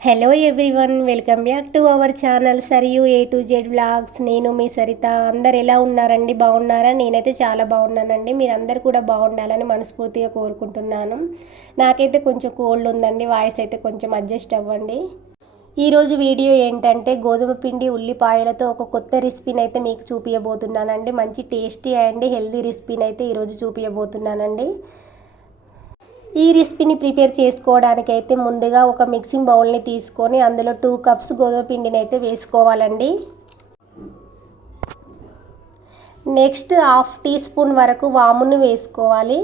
Hello everyone welcome back to our channel Sariyu A to Z blogs నేను మీ సరిత. అందరు ఎలా ఉన్నారండి? బాగున్నారా? నేనైతే చాలా బాగున్నానండి. మీరందరు కూడా బాగుండాలని మనస్ఫూర్తిగా కోరుకుంటున్నాను. నాకైతే కొంచెం కోల్డ్ ఉందండి. వాయిస్ అయితే కొంచెం అడ్జస్ట్ అవ్వండి. ఈరోజు వీడియో ఏంటంటే గోధుమ పిండి ఉల్లిపాయలతో ఒక కొత్త రెసిపీని అయితే మీకు చూపించబోతున్నానండి మంచి టేస్టీ అండ్ హెల్దీ రెసిపీని అయితే ఈరోజు చూపించబోతున్నానండి ఈ రెసిపీని ప్రిపేర్ చేసుకోవడానికి అయితే ముందుగా ఒక మిక్సింగ్ బౌల్ని తీసుకొని అందులో టూ కప్స్ గోధుమ పిండిని అయితే వేసుకోవాలండి. నెక్స్ట్ హాఫ్ టీ స్పూన్ వరకు వామును వేసుకోవాలి.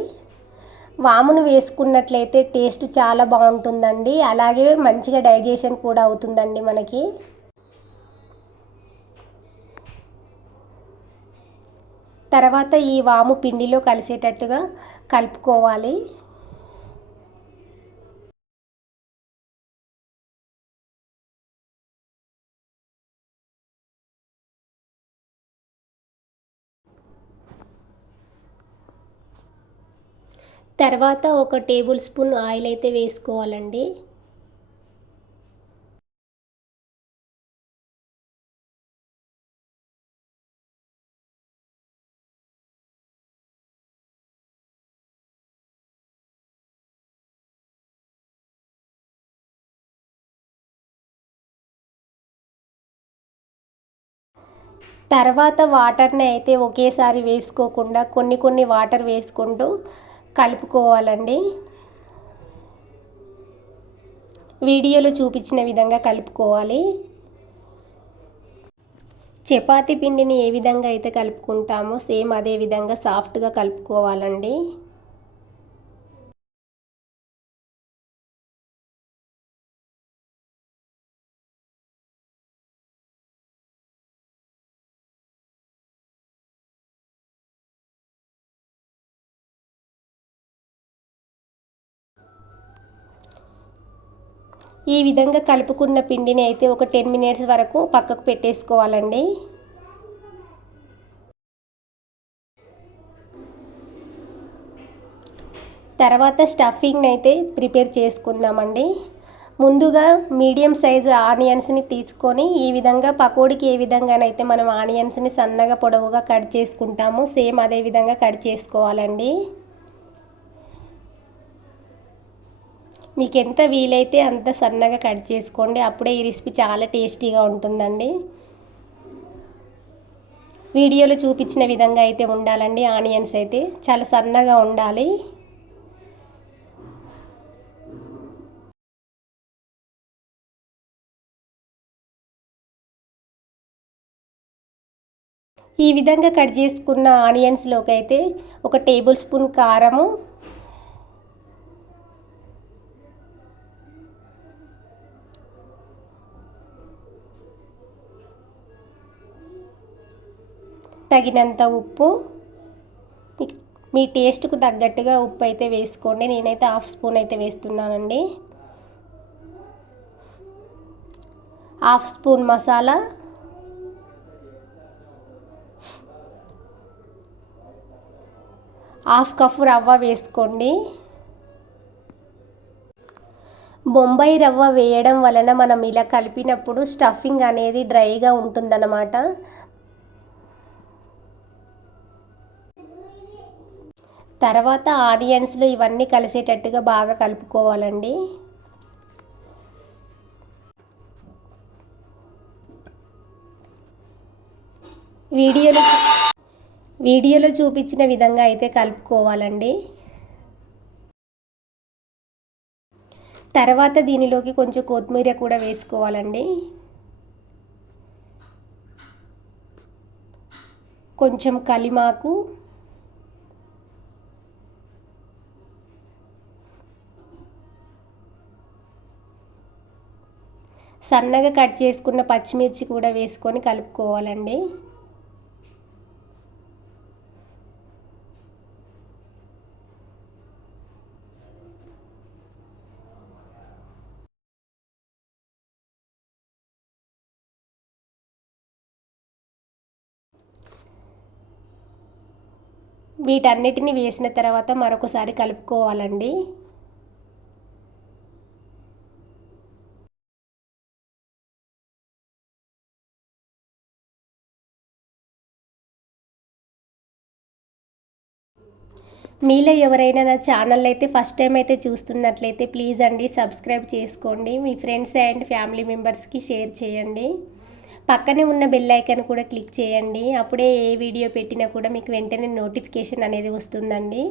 వామును వేసుకున్నట్లయితే టేస్ట్ చాలా బాగుంటుందండి. అలాగే మంచిగా డైజెషన్ కూడా అవుతుందండి మనకి. తర్వాత ఈ వాము పిండిలో కలిసేటట్టుగా కలుపుకోవాలి. తర్వాత ఒక టేబుల్ స్పూన్ ఆయిల్ అయితే వేసుకోవాలండి. తర్వాత వాటర్ని అయితే ఒకేసారి వేసుకోకుండా కొన్ని కొన్ని వాటర్ వేసుకుంటూ కలుపుకోవాలండి. వీడియోలో చూపించిన విధంగా కలుపుకోవాలి. చపాతీ పిండిని ఏ విధంగా అయితే కలుపుకుంటామో సేమ్ అదే విధంగా సాఫ్ట్గా కలుపుకోవాలండి. ఈ విధంగా కలుపుకున్న పిండిని అయితే ఒక టెన్ మినిట్స్ వరకు పక్కకు పెట్టేసుకోవాలండి. తర్వాత స్టఫింగ్ అయితే ప్రిపేర్ చేసుకుందామండి. ముందుగా మీడియం సైజు ఆనియన్స్ని తీసుకొని ఈ విధంగా పకోడికి ఏ విధంగానైతే మనం ఆనియన్స్ని సన్నగా పొడవుగా కట్ చేసుకుంటాము సేమ్ అదే విధంగా కట్ చేసుకోవాలండి. మీకు ఎంత వీలైతే అంత సన్నగా కట్ చేసుకోండి. అప్పుడే ఈ రెసిపీ చాలా టేస్టీగా ఉంటుందండి. వీడియోలో చూపించిన విధంగా అయితే ఉండాలండి. ఆనియన్స్ అయితే చాలా సన్నగా ఉండాలి. ఈ విధంగా కట్ చేసుకున్న ఆనియన్స్లోకి అయితే ఒక టేబుల్ స్పూన్ కారము తగినంత ఉప్పు మీ టేస్ట్కు తగ్గట్టుగా ఉప్పు అయితే వేసుకోండి. నేనైతే హాఫ్ స్పూన్ అయితే వేస్తున్నానండి. Half spoon masala. Half cup రవ్వ వేసుకోండి. బొంబాయి రవ్వ వేయడం వలన మనం ఇలా కలిపినప్పుడు స్టఫింగ్ అనేది డ్రైగా ఉంటుందన్నమాట. తర్వాత ఆనియన్స్లో ఇవన్నీ కలిసేటట్టుగా బాగా కలుపుకోవాలండి. వీడియోలో వీడియోలో చూపించిన విధంగా అయితే కలుపుకోవాలండి. తర్వాత దీనిలోకి కొంచెం కొత్తిమీర కూడా వేసుకోవాలండి. కొంచెం కలిమాకు సన్నగా కట్ చేసుకున్న పచ్చిమిర్చి కూడా వేసుకొని కలుపుకోవాలండి. వీటన్నిటిని వేసిన తర్వాత మరొకసారి కలుపుకోవాలండి. మీలో ఎవరైనా నా ఛానల్ అయితే ఫస్ట్ టైం అయితే చూస్తున్నట్లయితే ప్లీజ్ అండి సబ్స్క్రైబ్ చేసుకోండి. మీ ఫ్రెండ్స్ అండ్ ఫ్యామిలీ మెంబర్స్కి షేర్ చేయండి. పక్కనే ఉన్న బెల్ ఐకాన్ కూడా క్లిక్ చేయండి. అప్పుడే ఏ వీడియో పెట్టినా కూడా మీకు వెంటనే నోటిఫికేషన్ అనేది వస్తుందండి.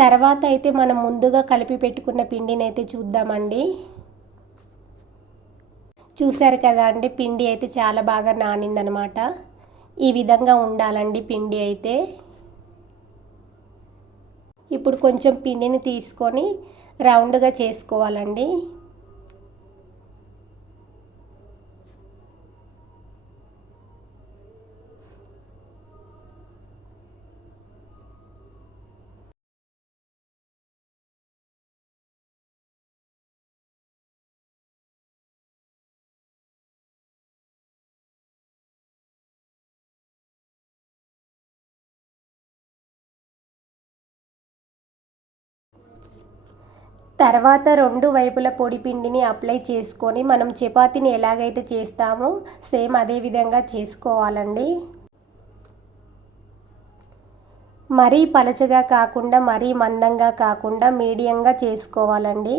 తర్వాత అయితే మనం ముందుగా కలిపి పెట్టుకున్న పిండిని అయితే చూద్దామండి. చూసారు కదా అండి పిండి అయితే చాలా బాగా నానిందనమాట. ఈ విధంగా ఉండాలండి పిండి అయితే. ఇప్పుడు కొంచెం పిండిని తీసుకొని రౌండ్గా చేసుకోవాలండి. తర్వాత రెండు వైపుల పొడి పిండిని అప్లై చేసుకొని మనం చపాతీని ఎలాగైతే చేస్తామో సేమ్ అదే విధంగా చేసుకోవాలండి. మరీ పలచగా కాకుండా మరీ మందంగా కాకుండా మీడియంగా చేసుకోవాలండి.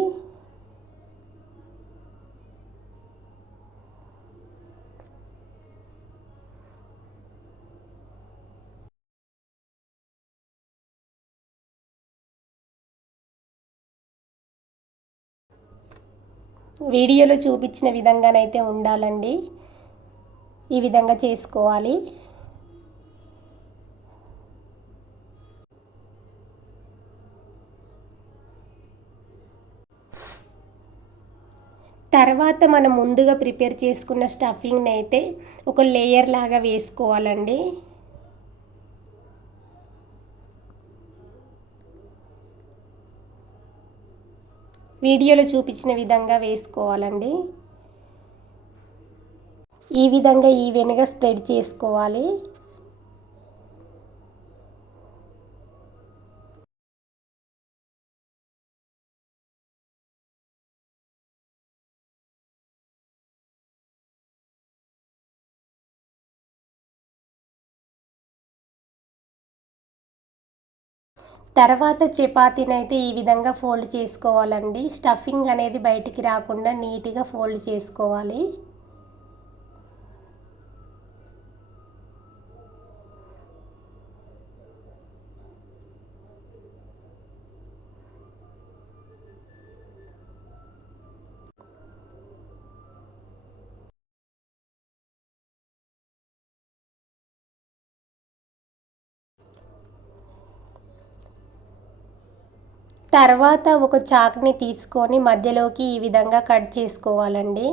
వీడియోలో చూపించిన విధంగానైతే ఉండాలండి. ఈ విధంగా చేసుకోవాలి. తర్వాత మనం ముందుగా ప్రిపేర్ చేసుకున్న స్టఫింగ్ని అయితే ఒక లేయర్ లాగా వేసుకోవాలండి. వీడియోలో చూపించిన విధంగా వేసుకోవాలండి. ఈ విధంగా ఈవెన్గా స్ప్రెడ్ చేసుకోవాలి. తర్వాత చపాతీని అయితే ఈ విధంగా ఫోల్డ్ చేసుకోవాలండి. స్టఫింగ్ అనేది బయటికి రాకుండా నీట్గా ఫోల్డ్ చేసుకోవాలి. తర్వాత ఒక చాక్ని తీసుకొని మధ్యలోకి ఈ విధంగా కట్ చేసుకోవాలండి.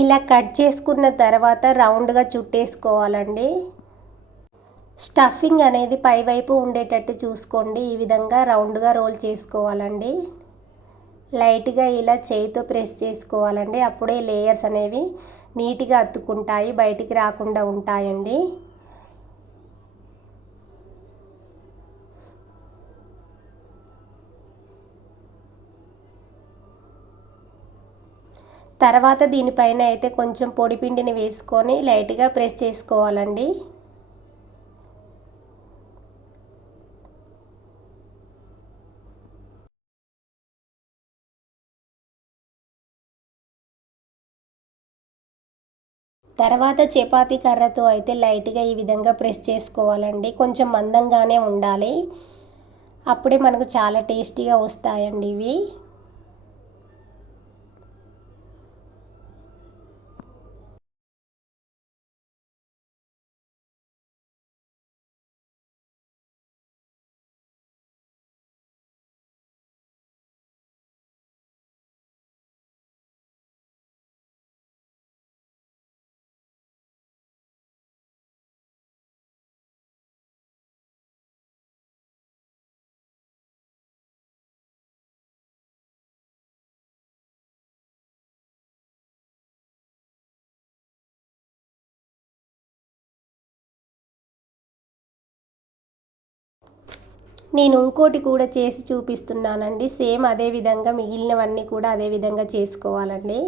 ఇలా కట్ చేసుకున్న తర్వాత రౌండ్గా చుట్టేసుకోవాలండి. స్టఫింగ్ అనేది పైవైపు ఉండేటట్టు చూసుకోండి. ఈ విధంగా రౌండ్గా రోల్ చేసుకోవాలండి. లైట్గా ఇలా చేయితో ప్రెస్ చేసుకోవాలండి. అప్పుడే లేయర్స్ అనేవి నీట్గా అత్తుకుంటాయి బయటికి రాకుండా ఉంటాయండి. తర్వాత దీనిపైన అయితే కొంచెం పొడి పిండిని వేసుకొని లైట్గా ప్రెస్ చేసుకోవాలండి. తర్వాత చపాతీ కర్రతో అయితే లైట్గా ఈ విధంగా ప్రెస్ చేసుకోవాలండి. కొంచెం మందంగానే ఉండాలి. అప్పుడే మనకు చాలా టేస్టీగా వస్తాయండి ఇవి. నేను ఇంకోటి కూడా చేసి చూపిస్తున్నానండి. సేమ్ అదే విధంగా మిగిలినవన్నీ కూడా అదే విధంగా చేసుకోవాలండి.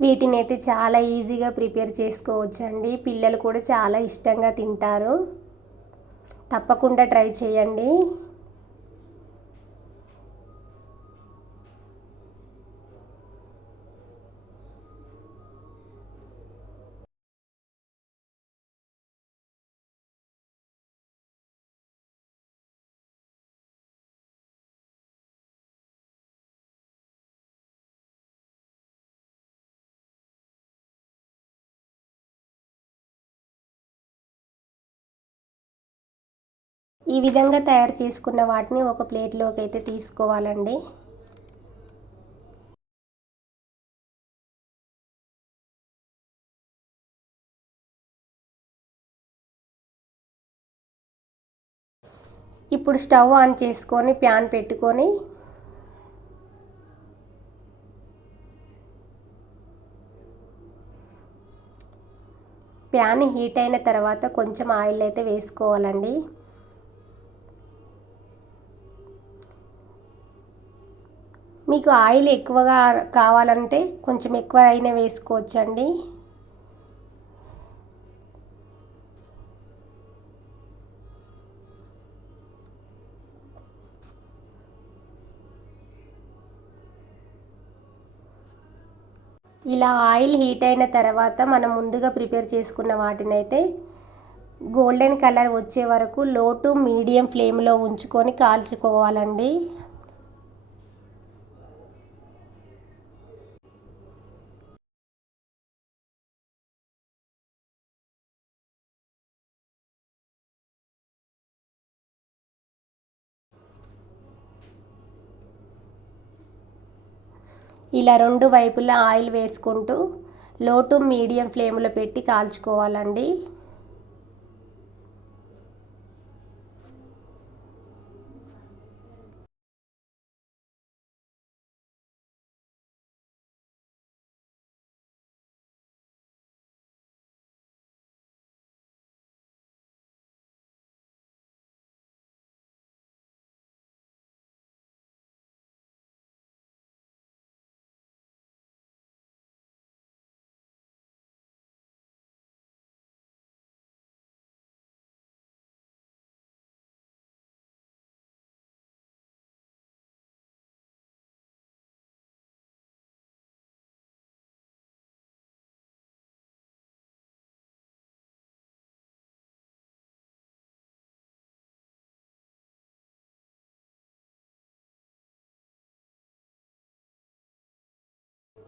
వీటిని అయితే చాలా ఈజీగా ప్రిపేర్ చేసుకోవచ్చు అండి పిల్లలు కూడా చాలా ఇష్టంగా తింటారు. తప్పకుండా ట్రై చేయండి. ఈ విధంగా తయారు చేసుకున్న వాటిని ఒక ప్లేట్లోకి అయితే తీసుకోవాలండి. ఇప్పుడు స్టవ్ ఆన్ చేసుకొని ప్యాన్ పెట్టుకొని ప్యాన్ హీట్ అయిన తర్వాత కొంచెం ఆయిల్ అయితే వేసుకోవాలండి. మీకు ఆయిల్ ఎక్కువగా కావాలంటే కొంచెం ఎక్కువ అయినా వేసుకోవచ్చండి. ఇలా ఆయిల్ హీట్ అయిన తర్వాత మనం ముందుగా ప్రిపేర్ చేసుకున్న వాటిని అయితే గోల్డెన్ కలర్ వచ్చే వరకు లో టు మీడియం ఫ్లేమ్లో ఉంచుకొని కాల్చుకోవాలండి. ఇలా రెండు వైపులా ఆయిల్ వేసుకుంటూ లో టు మీడియం ఫ్లేమ్లో పెట్టి కాల్చుకోవాలండి.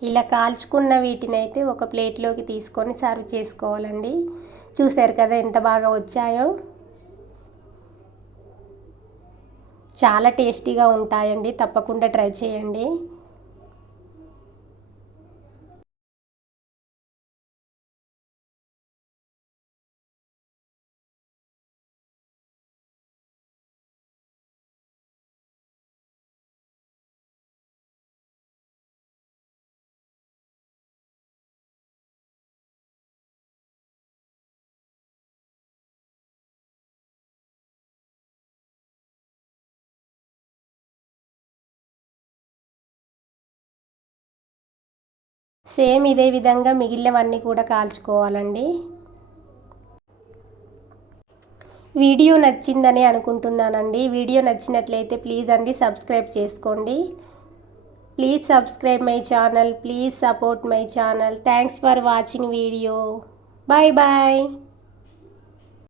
ఇలా కాల్చుకున్న వీటిని అయితే ఒక ప్లేట్లోకి తీసుకొని సర్వ్ చేసుకోవాలండి. చూశారు కదా ఎంత బాగా వచ్చాయో. చాలా టేస్టీగా ఉంటాయండి. తప్పకుండా ట్రై చేయండి. సేమ్ ఇదే విధంగా మిగిలినవన్నీ కూడా కాల్చుకోవాలండి. వీడియో నచ్చిందని అనుకుంటున్నానండి. వీడియో నచ్చినట్లయితే ప్లీజ్ అండి సబ్స్క్రైబ్ చేసుకోండి. Please subscribe my channel please support my channel. Thanks for watching video. Bye bye.